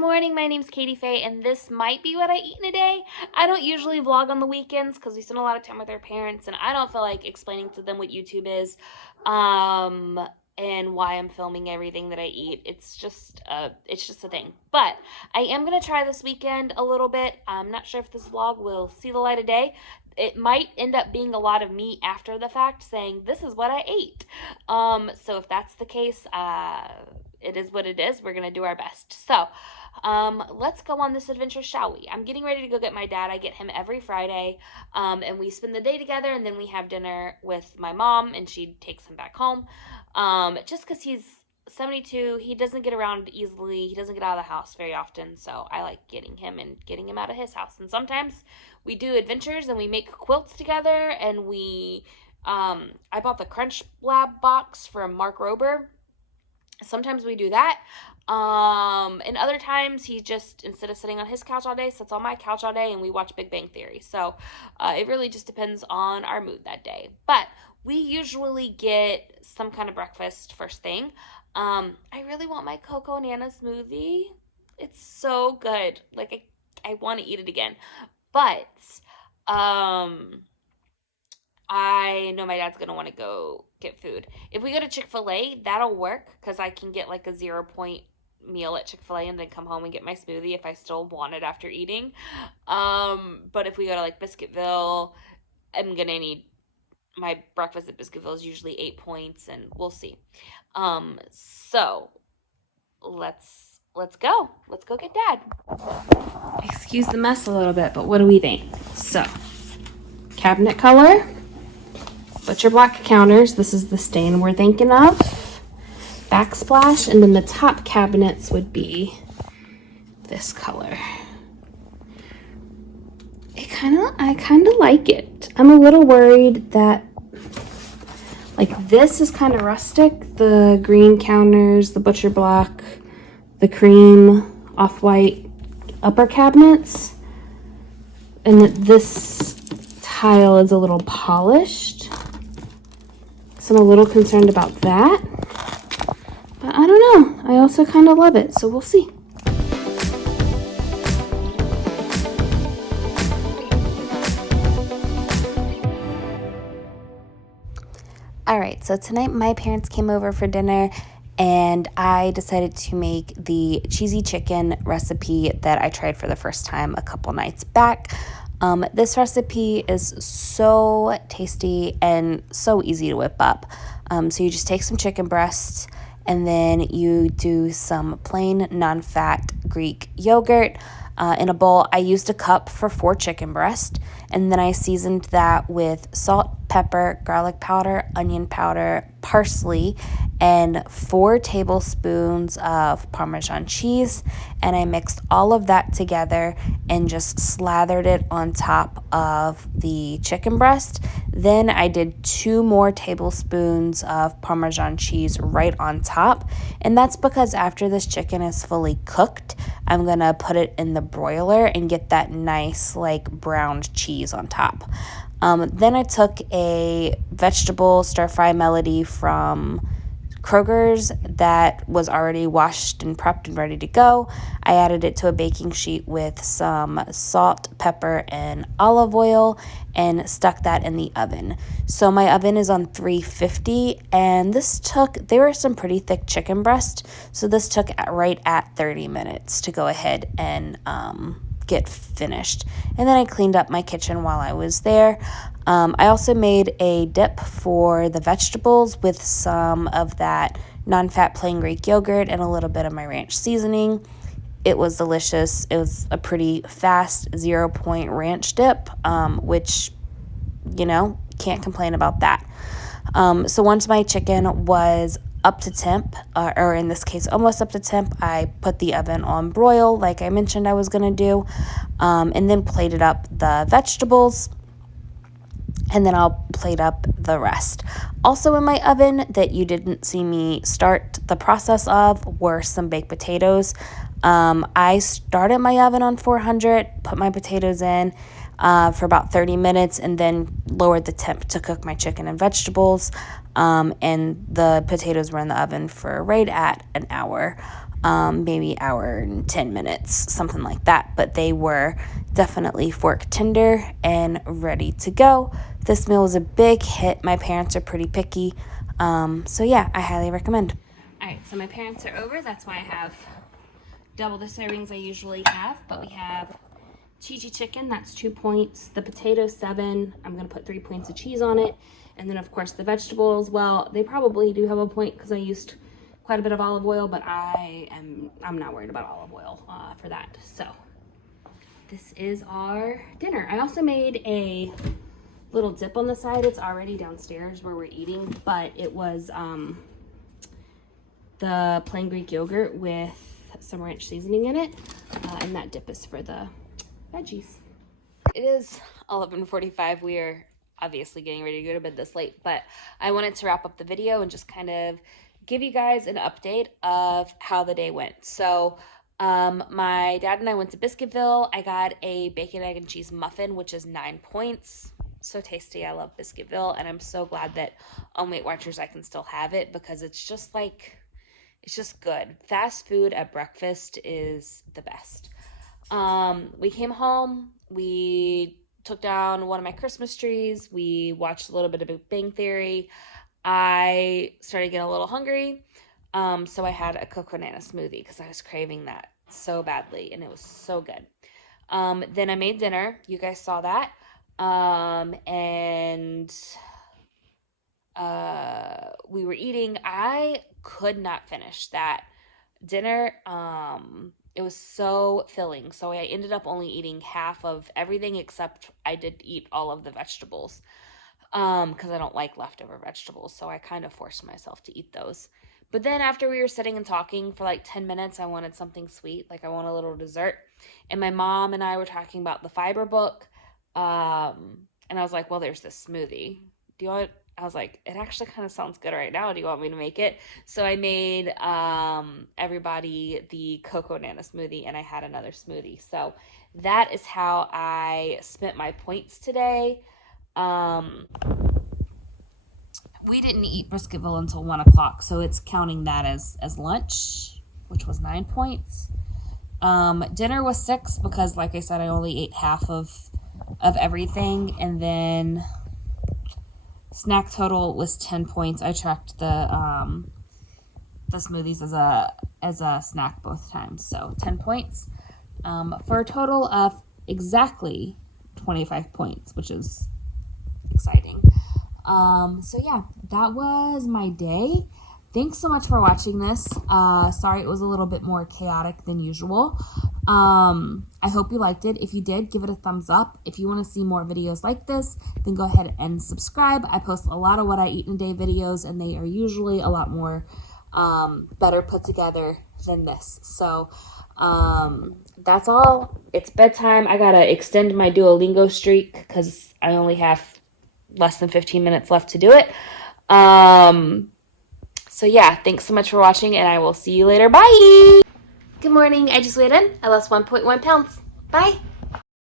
morning, my name's Katie Faye, and this might be what I eat in a day. I don't usually vlog on the weekends because we spend a lot of time with our parents, and I don't feel like explaining to them what YouTube is, um, and why I'm filming everything that I eat. It's just a thing. But I am gonna try this weekend a little bit. I'm not sure if this vlog will see the light of day. It might end up being a lot of me after the fact saying, this is what I ate. So if that's the case, it is what it is. We're gonna do our best. So, let's go on this adventure, shall we? I'm getting ready to go get my dad. I get him every Friday, and we spend the day together, and then we have dinner with my mom, and she takes him back home. Just because he's 72, he doesn't get around easily. He doesn't get out of the house very often, so I like getting him out of his house. And sometimes we do adventures and we make quilts together, and I bought the Crunch Lab box from Mark Rober. Sometimes we do that. And other times he just, instead of sitting on his couch all day, sits on my couch all day and we watch Big Bang Theory. So it really just depends on our mood that day. But we usually get some kind of breakfast first thing. I really want my cocoa nana smoothie. It's so good. Like, I want to eat it again. But I know my dad's going to want to go get food. If we go to Chick-fil-A, that'll work because I can get like a 0 point meal at Chick-fil-A and then come home and get my smoothie if I still want it after eating. But if we go to like Biscuitville, I'm going to need my breakfast at Biscuitville is usually 8 points, and we'll see. So let's go. Let's go get Dad. Excuse the mess a little bit, but what do we think? So, cabinet color, butcher block counters. This is the stain we're thinking of. Backsplash, and then the top cabinets would be this color. I kind of like it. I'm a little worried that like this is kind of rustic. The green counters, the butcher block, the cream off-white upper cabinets, and that this tile is a little polished. So I'm a little concerned about that. But I don't know. I also kind of love it, so we'll see. All right, so tonight my parents came over for dinner and I decided to make the cheesy chicken recipe that I tried for the first time a couple nights back. This recipe is so tasty and so easy to whip up. So you just take some chicken breasts and then you do some plain non-fat Greek yogurt in a bowl. I used a cup for 4 chicken breasts, and then I seasoned that with salt, pepper, garlic powder, onion powder, parsley, and 4 tablespoons of Parmesan cheese. And I mixed all of that together and just slathered it on top of the chicken breast. Then I did 2 more tablespoons of Parmesan cheese right on top. And that's because after this chicken is fully cooked, I'm going to put it in the broiler and get that nice like browned cheese on top. Then I took a vegetable stir-fry melody from Kroger's that was already washed and prepped and ready to go. I added it to a baking sheet with some salt, pepper, and olive oil and stuck that in the oven. So my oven is on 350, and they were some pretty thick chicken breast, so this took right at 30 minutes to go ahead and get finished. And then I cleaned up my kitchen while I was there. I also made a dip for the vegetables with some of that non-fat plain Greek yogurt and a little bit of my ranch seasoning. It was delicious. It was a pretty fast 0 point ranch dip, which, can't complain about that. So once my chicken was up to temp, or in this case almost up to temp, I put the oven on broil like I mentioned I was going to do, and then plated up the vegetables, and then I'll plate up the rest. Also in my oven that you didn't see me start the process of were some baked potatoes. I started my oven on 400, put my potatoes in for about 30 minutes, and then lowered the temp to cook my chicken and vegetables. And the potatoes were in the oven for right at an hour. maybe hour and 10 minutes, something like that. But they were definitely fork tender and ready to go. This meal was a big hit. My parents are pretty picky. So yeah, I highly recommend. All right, so my parents are over. That's why I have double the servings I usually have. But we have cheesy chicken, that's 2 points. The potato, 7. I'm gonna put 3 points of cheese on it. And then of course the vegetables, well, they probably do have a point because I used quite a bit of olive oil, but I'm not worried about olive oil for that. So this is our dinner. I also made a little dip on the side. It's already downstairs where we're eating, but it was the plain Greek yogurt with some ranch seasoning in it, and that dip is for the veggies. It is 11:45. We are obviously getting ready to go to bed this late, but I wanted to wrap up the video and just kind of give you guys an update of how the day went. So my dad and I went to Biscuitville. I got a bacon, egg, and cheese muffin, which is 9 points. So tasty. I love Biscuitville, and I'm so glad that on Weight Watchers I can still have it because it's just like, it's just good. Fast food at breakfast is the best. We came home, we took down one of my Christmas trees, we watched a little bit of Big Bang Theory. I started getting a little hungry, so I had a coconut smoothie because I was craving that so badly, and it was so good. Then I made dinner. You guys saw that. And we were eating. I could not finish that dinner. It was so filling. So I ended up only eating half of everything except I did eat all of the vegetables. Because I don't like leftover vegetables. So I kind of forced myself to eat those. But then after we were sitting and talking for like 10 minutes, I wanted something sweet. Like I want a little dessert. And my mom and I were talking about the fiber book. And I was like, well, there's this smoothie. I was like, it actually kind of sounds good right now. Do you want me to make it? So I made everybody the cocoa nana smoothie, and I had another smoothie. So that is how I spent my points today. We didn't eat Biscuitville until 1 o'clock, so it's counting that as lunch, which was 9 points. Dinner was 6 because, like I said, I only ate half of everything, and then snack total was 10 points. I tracked the smoothies as a snack both times, so 10 points for a total of exactly 25 points, which is exciting. So yeah, that was my day. Thanks so much for watching this. Sorry it was a little bit more chaotic than usual. I hope you liked it. If you did, give it a thumbs up. If you want to see more videos like this, then go ahead and subscribe. I post a lot of what I eat in a day videos, and they are usually a lot more better put together than this. So that's all. It's bedtime. I gotta extend my Duolingo streak because I only have less than 15 minutes left to do it. So yeah, thanks so much for watching, and I will see you later. Bye! Good morning. I just weighed in. I lost 1.1 pounds. Bye!